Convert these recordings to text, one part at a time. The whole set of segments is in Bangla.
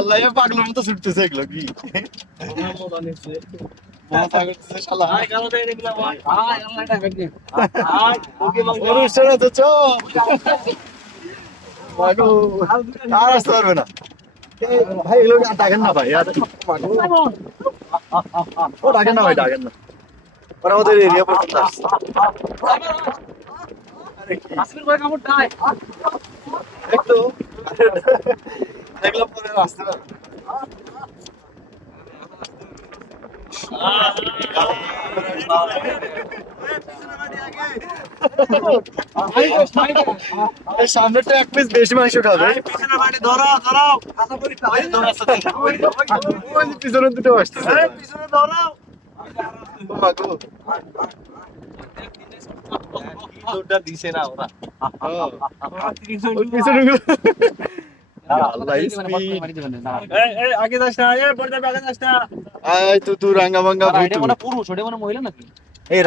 আল্লাহ পাগলের মতো ছুটতেছে এগুলো কি অনুষ্ঠানে তো আর আসতে পারবে না ভাই এগুলো ডাকেন না ভাই ও ডাকেন না ভাই ডাকেন না ওরা আমাদের এরিয়া পর্যন্ত আসছে একটু দেখলাম পরে আসতে পারবে সামনেটা এক পিস বেশি মাংস খাবে পিছনে দুটো আসতেছে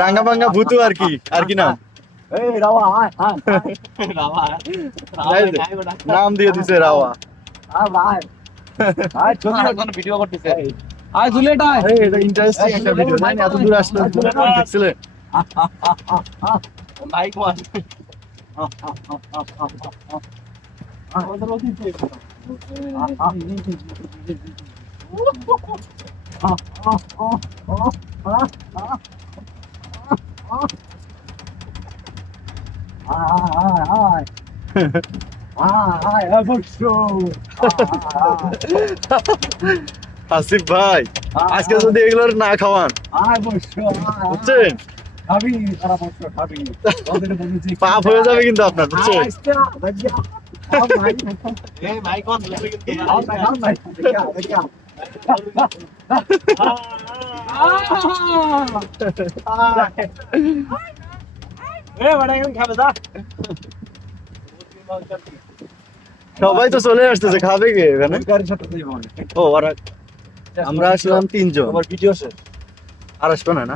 রাঙ্গাবাঙ্গা ভুতু আর কি নাম নাম দিয়ে দিছে রাওয়া ভিডিও করতেছে এটা ইন্টারেস্টিং একটা ভিডিও না এত দূর আসলে দেখছিলে লাইক ওয়ান আসিফ ভাই আজকে যদি এগুলো না খাওয়ান বুঝছেন পাপ হয়ে যাবে কিন্তু আপনার বুঝছেন সবাই তো চলে আসতেছে খাবে কে এখানে ও ওরা আমরা আসলাম 3 জন আর আসবে না